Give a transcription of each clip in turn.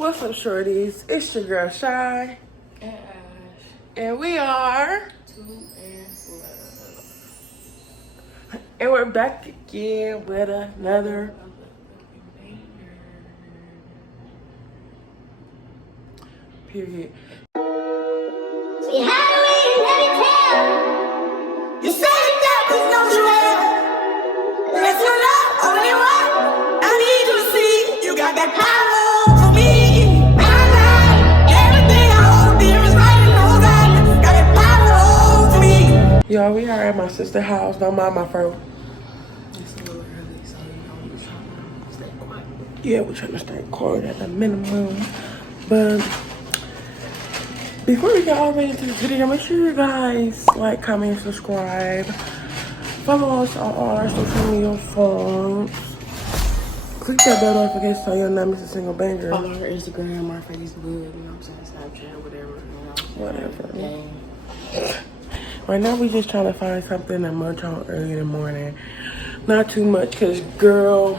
What's up, shorties? It's your girl Shy, and Ash, and we are, 2 and 12. and we're back again with another period. You had a way to let it tell. You said that was no duel. That's your love, only one. I need you to see you got that power over me. My life, everything I hold dear is right in those eyes. Got that power over me. Y'all, we are at my sister's house. Don't mind my fro. It's a little early, so we're trying to stay quiet. Yeah, we're trying to stay quiet at the minimum. But before we get all the way into this video, make sure you guys like, comment, subscribe. Follow us on all our social media forms. Click that bell notification so you'll not miss a single banger. Follow our Instagram, our Facebook, you know what I'm saying, Snapchat, whatever, Whatever. Gang. Right now, we just trying to find something to munch on early in the morning. Not too much, because, girl,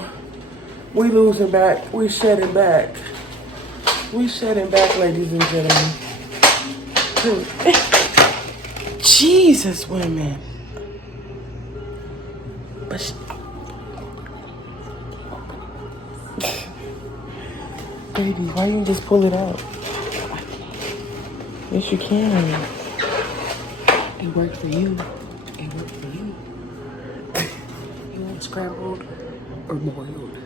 we losing back. We shedding back. We shedding back, ladies and gentlemen. Jesus, women. But baby, why you just pull it out? Yes, you can. It worked for you. It worked for you. You want scrambled or boiled?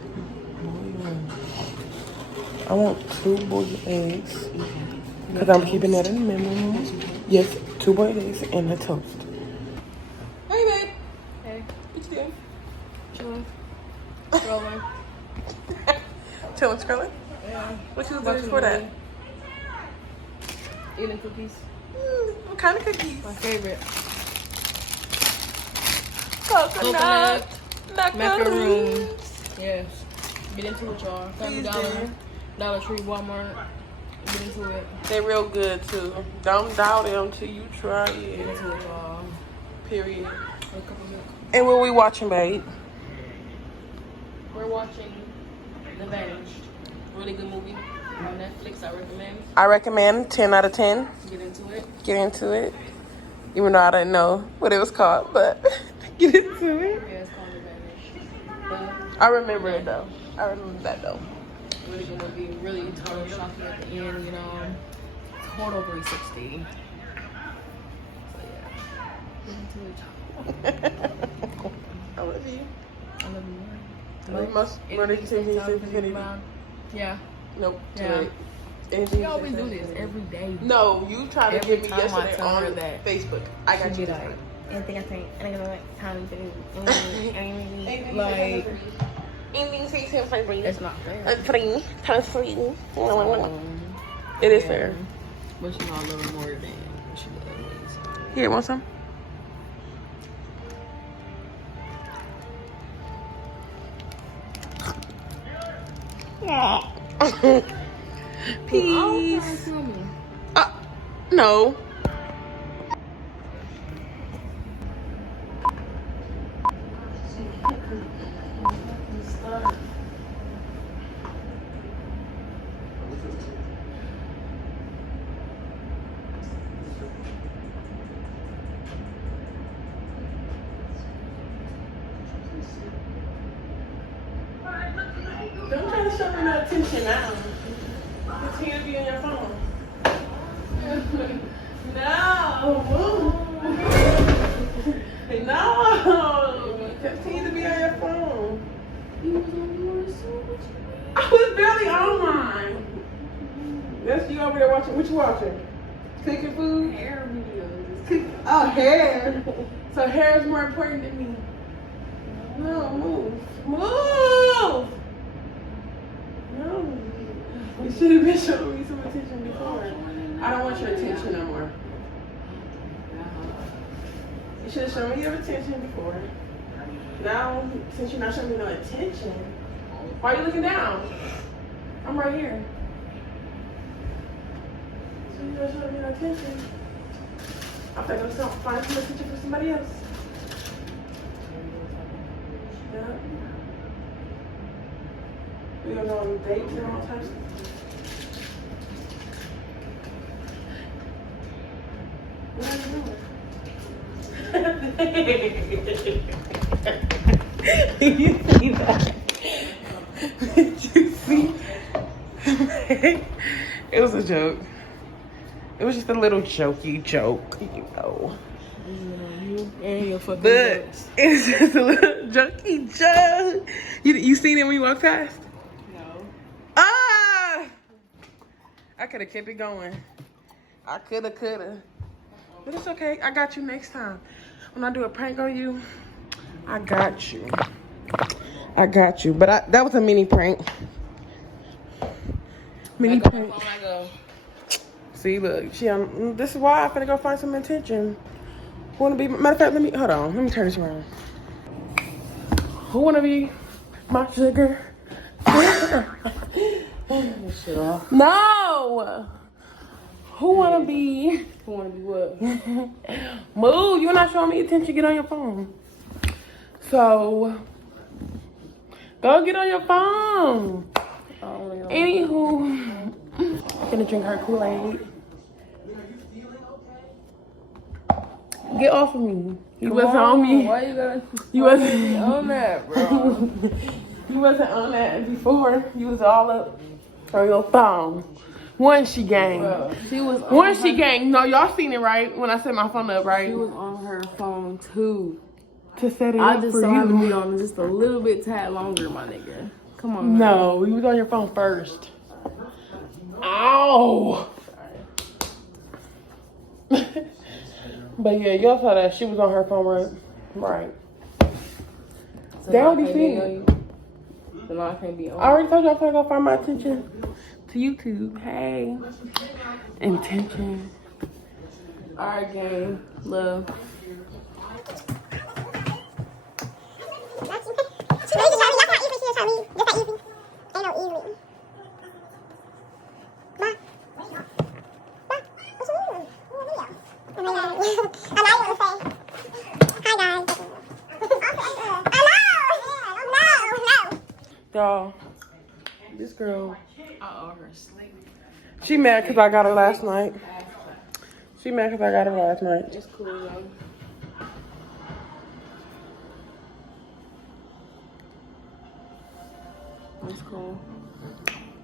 I want 2 boiled eggs. Because I'm keeping that in the minimum. Yes, 2 boiled eggs and a toast. Hey, babe. Hey. What you doing? Chilling. Scrolling. Chilling, scrolling? Yeah. What you was doing before that? Eating cookies. What kind of cookies? My favorite. Coconut. Macaroons. Yes. Get into it, y'all. Please $7. do. Dollar Tree, Walmart. Get into it. They real good, too. Don't doubt them till you try Get it. into it, y'all. Period. A couple milk. And what we watching, babe? We're watching The Vanished. Really good movie on Netflix. I recommend. I recommend 10 out of 10. Get into it. Get into it. Even though I didn't know what it was called, but get into it. Yeah, it's called The Vanished. I remember it, though. I remember that, though. Really good movie. Really totally shocking at the end, you know. Total 360. So yeah. Get into it, y'all. I love you. I love you more. We must run into infinity. Yeah. Nope. Too Yeah. late. Anything We always you do say. this every day. No, you tried to Every get me time I yesterday tell her on that, Facebook. I got She'd you be this like, time. anything I think, and I'm gonna like, time to do. Like, Like, anything say something for you. it's not fair. Free. Times for you. It is fair. But she know I love her more than she loves me. So. Here, want some? Peace. No. Don't try to show me no attention now. Continue to be on your phone. No. No. Continue to be on your phone. I was barely on mine. That's you over there watching. What you watching? Cooking food? Hair videos. Oh, hair. So hair is more important than me. No, move. Move! No. You should have been showing me some attention before. I don't want your attention no more. You should have shown me your attention before. Now, since you're not showing me no attention, why are you looking down? I'm right here. So you're not showing me no attention. I think I'm gonna find some attention for somebody else. Yeah. We're gonna go on dates and all types of You see that? Did you see? It was a joke. It was just a little jokey joke, you know. You and your fucking But jokes. it's just a little jokey joke. You seen it when you walked past? No. Ah! I could have kept it going. I coulda. But it's okay. I got you next time. When I do a prank on you, I got you. But that was a mini prank. Mini prank. I go. See, look, this is why I'm finna go find some attention. Who wanna be, matter of fact, let me turn this around. Who wanna be my sugar? Shit off. No! Who wanna be? Who wanna be what? Move, you're not showing me attention, get on your phone. So, go get on your phone. Anywho, I'm gonna drink her Kool-Aid. Get off of me. You wasn't on me. Why you gotta? You wasn't on that, bro? You wasn't on that before. You was all up on your phone. One she gang. Bro, she was on One she gang. No, y'all seen it right when I set my phone up, right? She was on her phone too. To set it I up just for so happened to be you. on just a little bit tad longer, my nigga. Come on. No, you was on your phone first. Ow! But yeah, y'all saw that. She was on her phone, right? Right. So They now I already can't seen be on it. you? So now I can't be on. I already told you I'm gonna go find my attention to YouTube. Hey. Intention. Alright, gang. Love. Y'all, this girl, I owe her sleep. she mad because I got her last night. She mad because I got her last night. It's cool though. It's cool.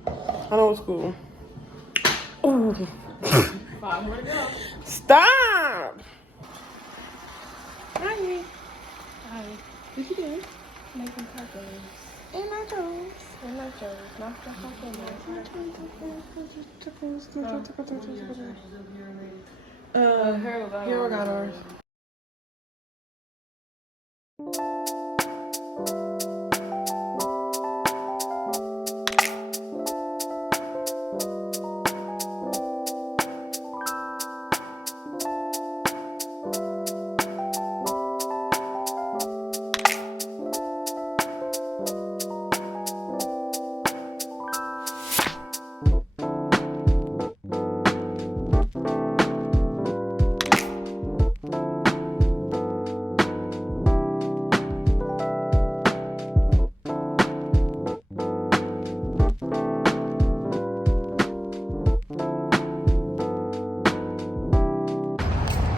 I know it's cool. Ooh. 5 more to go. Stop! Hi. Hi. What you doing? Making tacos. And nachos. And nachos. Not the tacos. Here we got ours.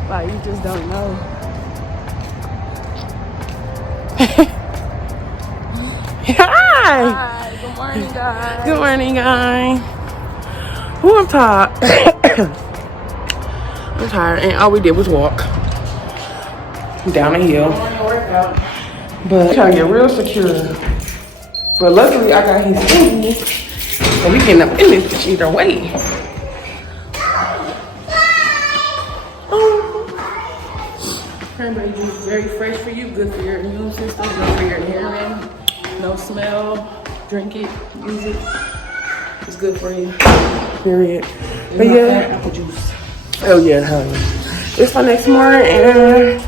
Like, you just don't know. Hi! Hi. Good morning, guys. Good morning, guys. Who I'm tired. I'm tired, and all we did was walk down a hill. Morning workout. But I'm trying to get real secure. But luckily, I got his thingy, so we getting up in this bitch either way. Cranberry juice, very fresh for you, good for your immune system, good for your hearing. No smell. Drink it, use it. It's good for you. Period. It's But not yeah. bad apple juice. Oh yeah, honey. It's for next morning, and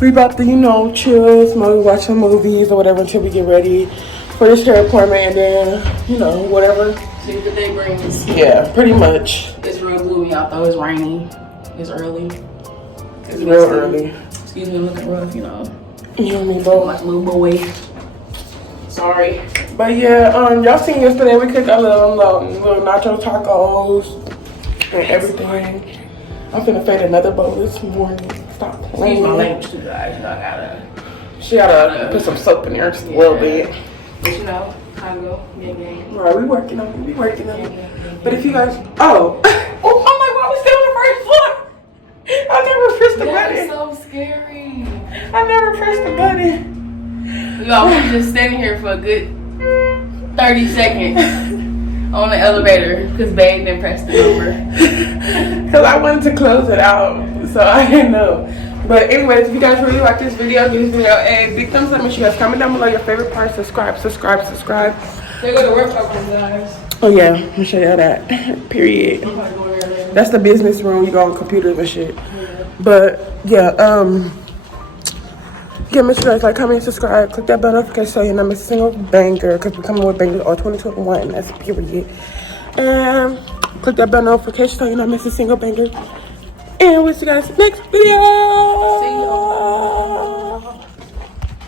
we about to, chill, smoke, watch some movies or whatever until we get ready for this hair appointment, and then, whatever. See what the day brings. Yeah, pretty much. It's real gloomy out though. It's rainy. It's early. It's real early. Excuse me, I'm looking rough, You and me both. like a little boy. Sorry. But yeah, y'all seen yesterday we cooked a little nacho tacos and everything. I'm finna fade another bowl this morning. Stop playing. Excuse my language too, guys. You know, I gotta. She gotta put some soap in there just a little bit. But you know, Congo, gang, gang. Right, we working on it. We working on it. But if you guys, oh, I'm like, why we still on the first floor? I never pressed the That button. is so scary. I never pressed the button. Y'all, we just standing here for a good 30 seconds on the elevator because Babe didn't press the number. Because I wanted to close it out, so I didn't know. But anyways, if you guys really like this video, give this video a big thumbs up. Make sure you guys comment down below your favorite part. Subscribe. They go to work with guys. Oh yeah, let me show you that. Period. I'm probably going there later. That's the business room. You go on computers and shit. But yeah, yeah, make sure you guys like, comment, subscribe, click that bell notification so you don't miss a single banger. Because we're coming with bangers all 2021. That's period. And click that bell notification so you don't miss a single banger. And we'll see you guys next video. See you.